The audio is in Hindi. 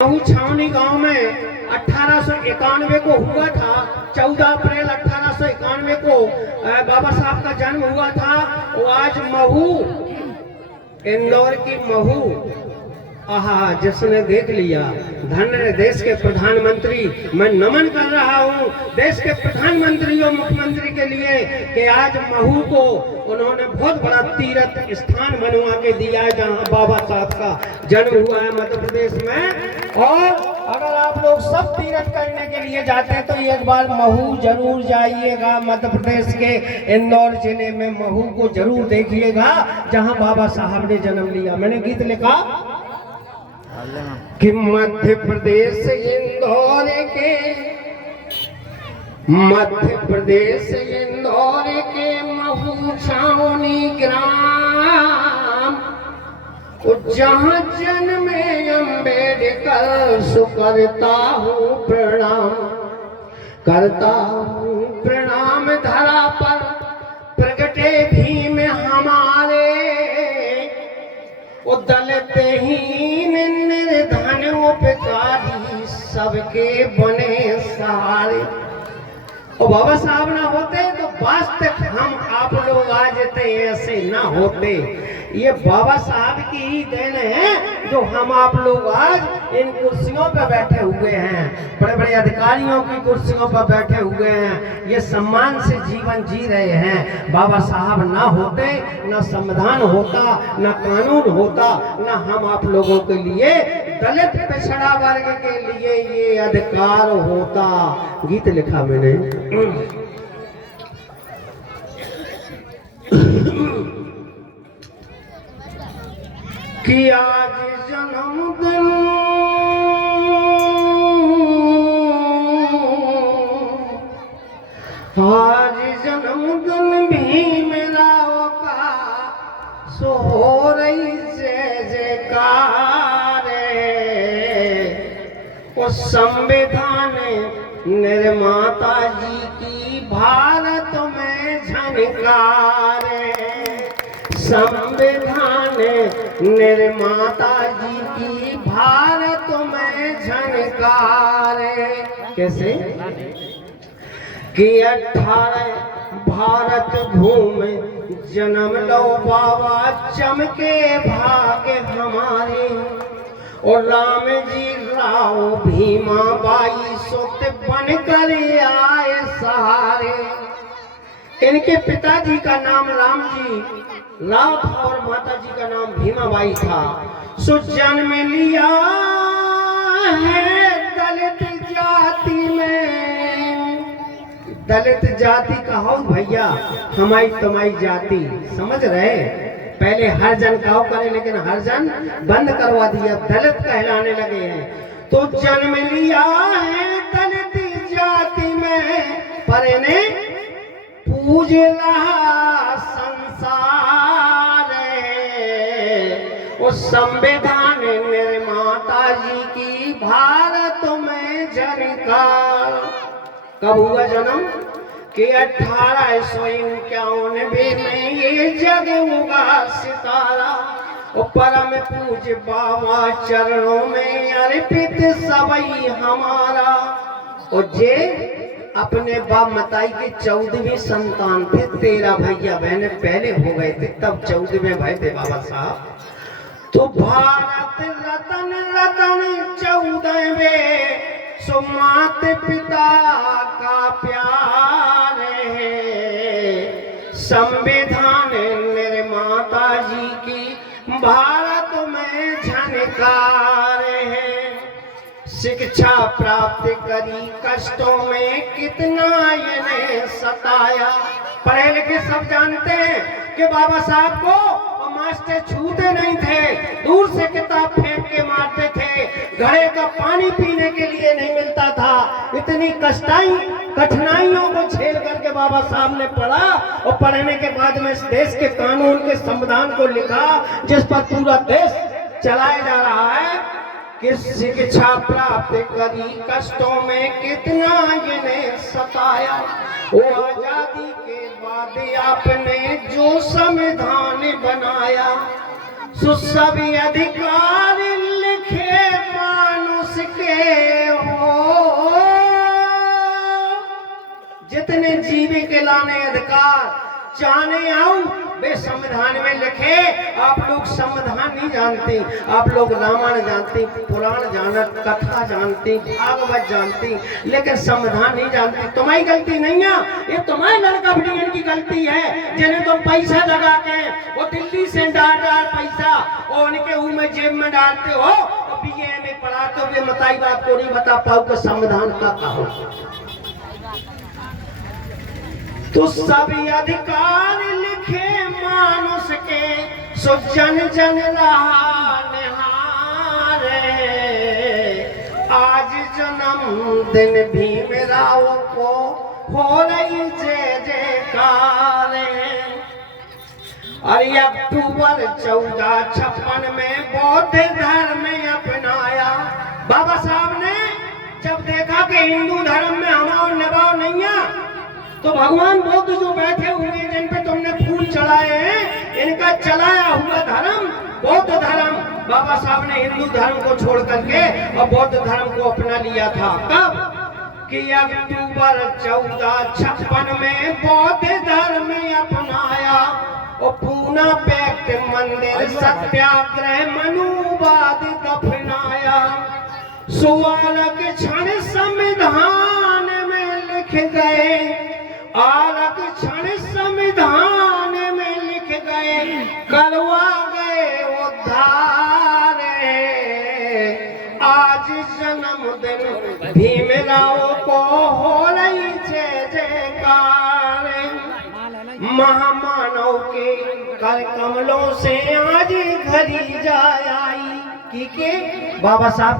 महू छावनी गांव में 1891 को हुआ था। 14 अप्रैल 1891 को बाबा साहब का जन्म हुआ था। वो आज महू, इंदौर की महू, आहा जिसने देख लिया। धन्य देश के प्रधानमंत्री, मैं नमन कर रहा हूँ देश के प्रधानमंत्री और मुख्यमंत्री के लिए कि आज महू को उन्होंने बहुत बड़ा तीर्थ स्थान बनवा के दिया है जहाँ बाबा साहब का जन्म हुआ है मध्य प्रदेश में। और अगर आप लोग सब तीर्थ करने के लिए जाते हैं तो एक बार महू जरूर जाइएगा। मध्य प्रदेश के इंदौर जिले में महू को जरूर देखिएगा जहाँ बाबा साहब ने जन्म लिया। मैंने गीत लिखा कि मध्य प्रदेश इंदौर के, मध्य प्रदेश इंदौर के महू छावनी ग्राम, जहाँ जन्मे अम्बेडकर, सो करता हूँ प्रणाम, करता हूँ प्रणाम। धरा पर प्रगटे भीम हमारे, वो दलित हीन निर्धन उपकारी सबके बने सहारे। और बाबा साहब ना होते तो वास्तव हम आप लोग आज ऐसे ना होते। ये बाबा साहब की ही देन है जो हम आप लोग आज इन कुर्सियों पर बैठे हुए हैं, बड़े बड़े अधिकारियों की कुर्सियों पर बैठे हुए हैं, ये सम्मान से जीवन जी रहे हैं। बाबा साहब ना होते ना संविधान होता, ना कानून होता, ना हम आप लोगों के लिए दलित पिछड़ा वर्ग के लिए ये अधिकार होता। गीत लिखा मैंने कि आज जन्मदिन, आज जन्मदिन भीम राव का, सो हो रही जय जयकार। उस संविधान निर्माता जी की भारत में झनकार। संविधान निर्माता जी की भारत में झनकार। कैसे कि 18 भारत घूमे जन्म लो बाबा, चमके भाग्य हमारे। और राम जी राव भीमा बाई सुत बन कर आए सहारे। इनके पिताजी का नाम राम जी राव था और माता जी का नाम भीमाबाई था। सो जन्म लिया है दलित जाति में। दलित जाति का हो भैया, हमारी तुम्हारी जाति, समझ रहे? पहले हरिजन काव करे लेकिन हरिजन बंद करवा दिया, दलित कहलाने लगे हैं। तो जन्म लिया है दलित जाति में, पर इन्हें पूजला संसार। उस संविधान निर्माता जी की भारत में झनकार। कब हुआ जन्म? कि 1891 में ये जग उगा सितारा। और परम पूज बाबा चरणों में अर्पित सबई हमारा। और जे अपने बाप मताई के 14वें संतान थे। 13 भैया बहने पहले हो गए थे, तब 14वें भाई थे बाबा साहब। तो भारत रतन रतन 14वें, सो मात पिता का प्यार है। संविधान निर्माता जी की भारत में झनकार है। शिक्षा प्राप्त करी कष्टों में कितना इन्हें सताया। पढ़े लिखे सब जानते हैं कि बाबा साहब को मास्टर छूते नहीं थे, दूर से किताब फेंक के मारते थे, घड़े का पानी पीने के लिए नहीं मिलता था। इतनी कठिनाइयों को झेल करके बाबा साहब ने पढ़ा और पढ़ने के बाद में इस देश के कानून के संविधान को लिखा जिस पर पूरा देश चलाया जा रहा है। कि शिक्षा प्राप्त करी कष्टों में कितना इन्हें सताया। वो आजादी के बाद आपने जो संविधान बनाया, सो सभी अधिकार लिखे मानुष के हो, जितने जीवे के लाने अधिकार चाहने आऊं वे संविधान में लिखे। आप लोग संविधान नहीं जानते, आप लोग रामायण जानते, पुराण जानत, कथा जानती, भागवत जानती, लेकिन संविधान नहीं जानती। तुम्हारी गलती नहीं है, ये तुम्हारे लड़का बढ़ियन की गलती है, जिन्हें तुम पैसा लगा के वो दिल्ली से डाल पैसा और उनके मुंह में जेब में डालते हो, तो बीए में पढ़ाते हो, बताई बात को नहीं बता पाओ कि संविधान का हो। तो सभी अधिकार लिखे मानुष के, सो जन जन रहा निहारे। आज जन्मदिन भीमराव को हो रही जय जयकार। अरे अक्टूबर 1456 में बौद्ध धर्म अपनाया। बाबा साहब ने जब देखा कि हिंदू धर्म में हमारा निभाव नहीं है, तो भगवान बुद्ध जो बैठे हुए जिन पे तुमने फूल चढ़ाए हैं, इनका चलाया हुआ धर्म बौद्ध धर्म, बाबा साहब ने हिंदू धर्म को छोड़ करके और बौद्ध धर्म को अपना लिया था। कब कि अक्टूबर 1456 में बौद्ध धर्म अपनाया और पूना पैक्ट मंदिर सत्याग्रह मनुवाद दफनाया। सुवालक क्षण संविधान में लिख गए, आरक्षण संविधान में लिख गए, करवा गए उद्धार। आज जन्मदिन भीमराव को हो रही जय जयकार। महामानव के कर कमलों से आज घड़ी जाए आई। की के बाबा साहब